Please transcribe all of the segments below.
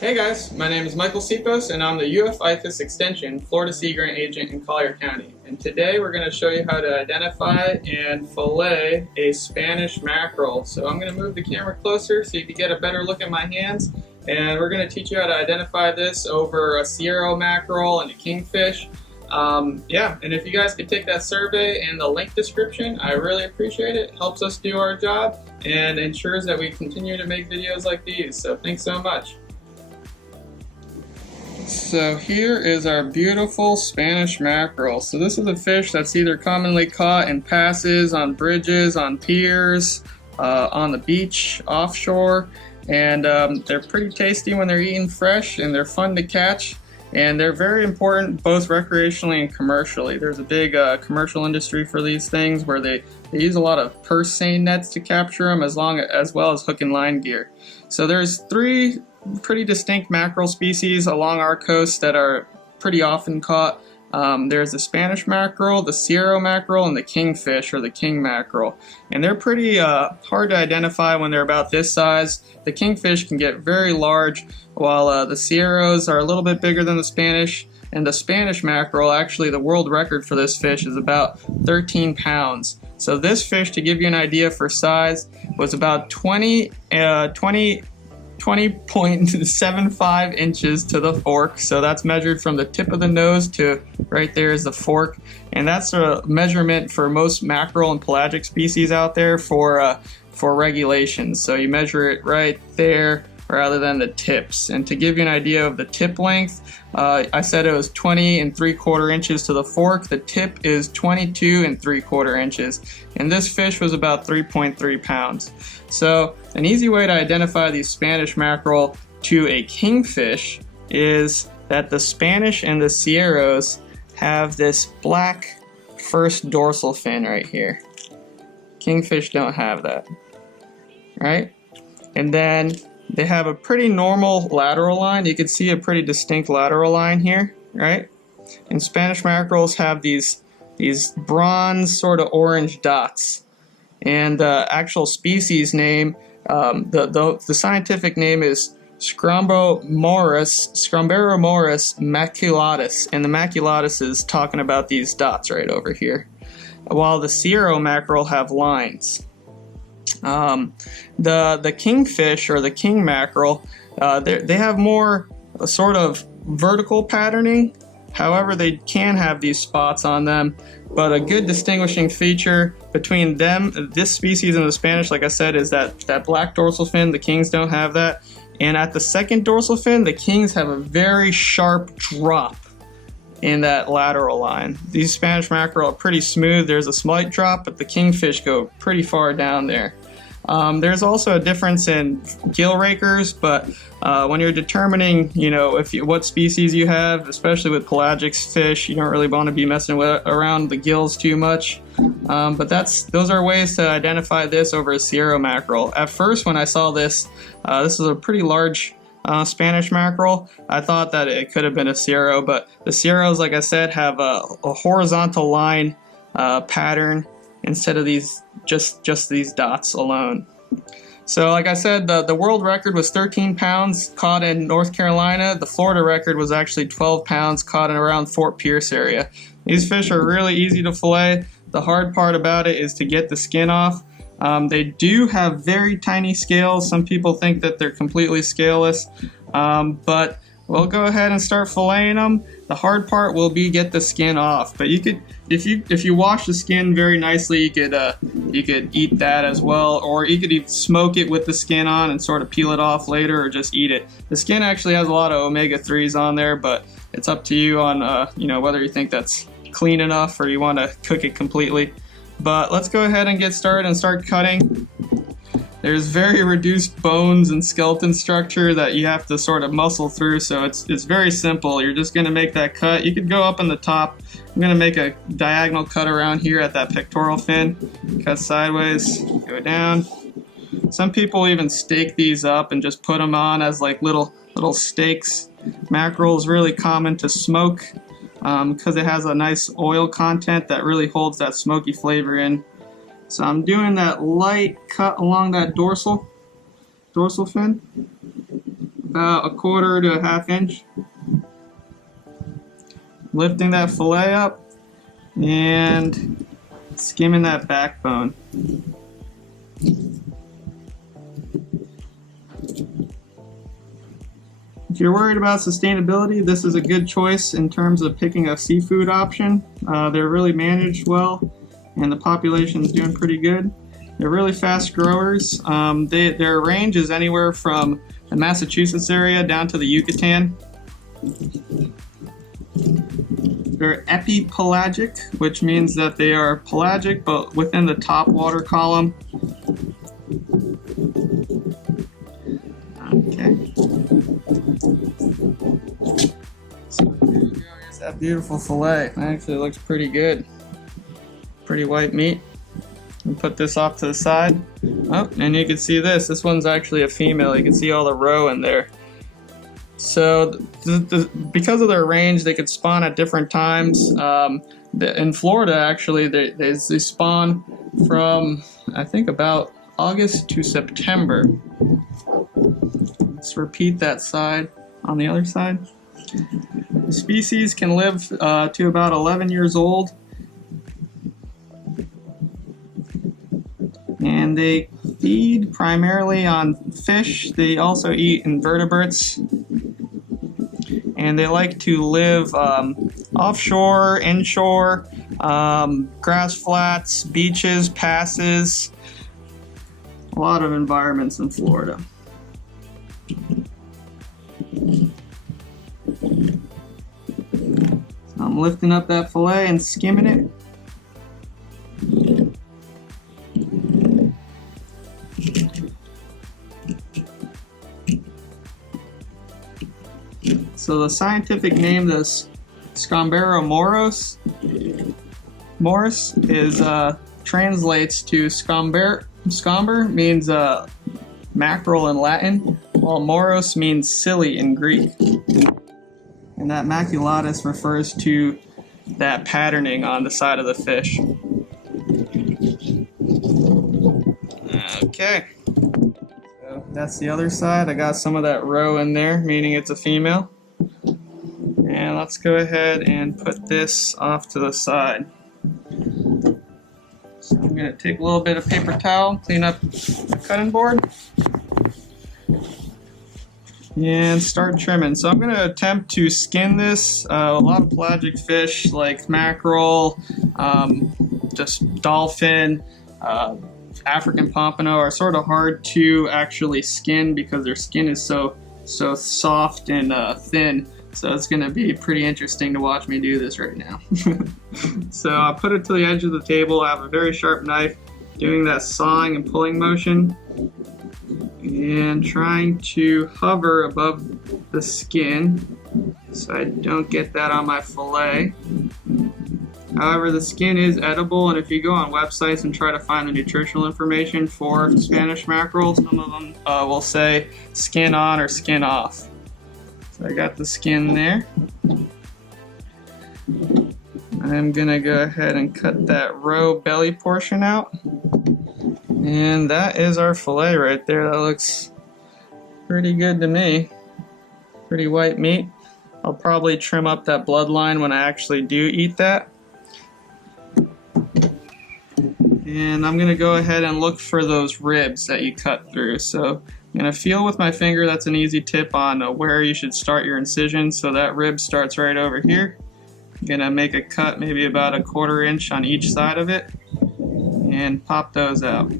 Hey guys, my name is Michael Sipos and I'm the UF IFAS Extension Florida Sea Grant Agent in Collier County. And today we're going to show you how to identify and fillet a Spanish mackerel. So I'm going to move the camera closer so you can get a better look at my hands. And we're going to teach you how to identify this over a cero mackerel and a kingfish. And if you guys could take that survey and the link description, I really appreciate it. It helps us do our job and ensures that we continue to make videos like these. So thanks so much. So here is our beautiful Spanish mackerel. So this is a fish that's either commonly caught in passes, on bridges, on piers, on the beach, offshore, and they're pretty tasty when they're eaten fresh, and they're fun to catch, and they're very important both recreationally and commercially. There's a big commercial industry for these things where they use a lot of purse seine nets to capture them as well as hook and line gear. So there's three pretty distinct mackerel species along our coast that are pretty often caught. There's the Spanish mackerel, the cero mackerel, and the kingfish or the king mackerel. And they're pretty hard to identify when they're about this size. The kingfish can get very large, while the ceros are a little bit bigger than the Spanish. And the Spanish mackerel, actually the world record for this fish is about 13 pounds. So this fish, to give you an idea for size, was about 20.75 inches to the fork, so that's measured from the tip of the nose to right there is the fork, and that's a measurement for most mackerel and pelagic species out there for regulations. So you measure it right there rather than the tips. And to give you an idea of the tip length, I said it was 20.75 inches to the fork. The tip is 22.75 inches, and this fish was about 3.3 pounds. So an easy way to identify these Spanish mackerel to a kingfish is that the Spanish and the ceros have this black first dorsal fin right here. Kingfish don't have that, right? And then they have a pretty normal lateral line. You can see a pretty distinct lateral line here, right? And Spanish mackerels have these bronze sort of orange dots. And the actual species name, the scientific name is Scomberomorus maculatus, and the maculatus is talking about these dots right over here, while the cero mackerel have lines. The kingfish or the king mackerel, they have more sort of vertical patterning. However, they can have these spots on them, but a good distinguishing feature between them, this species and the Spanish, like I said, is that black dorsal fin. The kings don't have that. And at the second dorsal fin, the kings have a very sharp drop in that lateral line. These Spanish mackerel are pretty smooth. There's a slight drop, but the kingfish go pretty far down there. There's also a difference in gill rakers, but when you're determining, what species you have, especially with pelagic fish, you don't really want to be messing around the gills too much. But those are ways to identify this over a cero mackerel. At first, when I saw this, this is a pretty large Spanish mackerel. I thought that it could have been a cero, but the ceros, like I said, have a horizontal line pattern instead of these just these dots alone. So like I said, the world record was 13 pounds caught in North Carolina. The Florida record was actually 12 pounds caught in around Fort Pierce area. These fish are really easy to fillet. The hard part about it is to get the skin off. They do have very tiny scales. Some people think that they're completely scaleless, but we'll go ahead and start filleting them. The hard part will be get the skin off. But you could, if you wash the skin very nicely, you could eat that as well, or you could even smoke it with the skin on and sort of peel it off later, or just eat it. The skin actually has a lot of omega-3s on there, but it's up to you on whether you think that's clean enough or you want to cook it completely. But let's go ahead and get started and start cutting. There's very reduced bones and skeleton structure that you have to sort of muscle through, so it's very simple. You're just going to make that cut. You could go up in the top. I'm going to make a diagonal cut around here at that pectoral fin. Cut sideways, go down. Some people even stake these up and just put them on as like little steaks. Mackerel is really common to smoke because it has a nice oil content that really holds that smoky flavor in. So I'm doing that light cut along that dorsal fin. about a quarter to a half inch. Lifting that fillet up and skimming that backbone. If you're worried about sustainability, this is a good choice in terms of picking a seafood option. They're really managed well, and the population is doing pretty good. They're really fast growers. Their range is anywhere from the Massachusetts area down to the Yucatan. They're epipelagic, which means that they are pelagic but within the top water column. Okay. So here we go. Here's that beautiful fillet. Actually, it looks pretty good. Pretty white meat. And put this off to the side. Oh, and you can see this. This one's actually a female. You can see all the roe in there. So because of their range, they could spawn at different times. In Florida, actually, they spawn from, I think, about August to September. Let's repeat that side on the other side. The species can live to about 11 years old. And they feed primarily on fish. They also eat invertebrates. And they like to live offshore, inshore, grass flats, beaches, passes, a lot of environments in Florida. So I'm lifting up that fillet and skimming it. So the scientific name, this Scomberomorus, translates to scomber. Scomber means mackerel in Latin, while moros means silly in Greek. And that maculatus refers to that patterning on the side of the fish. Okay. So that's the other side. I got some of that roe in there, meaning it's a female. And let's go ahead and put this off to the side. So I'm going to take a little bit of paper towel, clean up the cutting board, and start trimming. So I'm going to attempt to skin this. A lot of pelagic fish like mackerel, just dolphin, African pompano are sort of hard to actually skin because their skin is so soft and thin. So it's going to be pretty interesting to watch me do this right now. So I put it to the edge of the table. I have a very sharp knife doing that sawing and pulling motion and trying to hover above the skin so I don't get that on my fillet. However, the skin is edible, and if you go on websites and try to find the nutritional information for Spanish mackerel, some of them will say skin on or skin off. So I got the skin there. I'm gonna go ahead and cut that roe belly portion out. And that is our fillet right there. That looks pretty good to me. Pretty white meat. I'll probably trim up that bloodline when I actually do eat that. And I'm gonna go ahead and look for those ribs that you cut through. So I'm going to feel with my finger. That's an easy tip on where you should start your incision. So that rib starts right over here. I'm going to make a cut maybe about a 1/4 inch on each side of it and pop those out.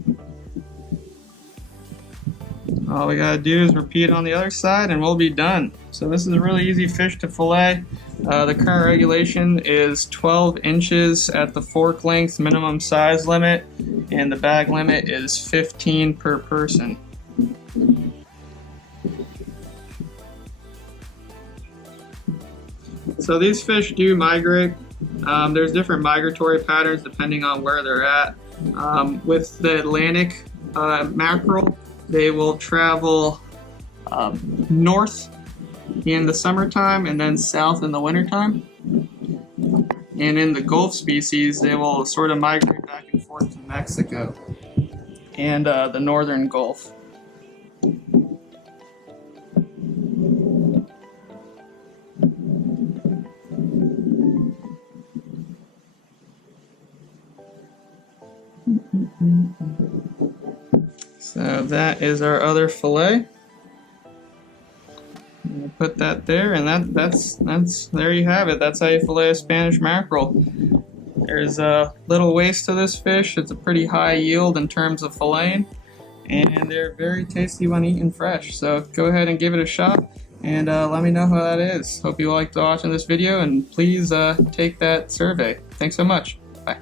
All we got to do is repeat on the other side and we'll be done. So this is a really easy fish to fillet. The current regulation is 12 inches at the fork length minimum size limit, and the bag limit is 15 per person. So these fish do migrate. There's different migratory patterns depending on where they're at. With the Atlantic mackerel, they will travel north in the summertime and then south in the wintertime. And in the Gulf species, they will sort of migrate back and forth to Mexico and the northern Gulf. So that is our other fillet. We'll put that there, and that's there you have it. That's how you fillet a Spanish mackerel. There's little waste to this fish. It's a pretty high yield in terms of filleting, and they're very tasty when eaten fresh. So go ahead and give it a shot, and let me know how that is. Hope you liked watching this video, and please take that survey. Thanks so much. Bye.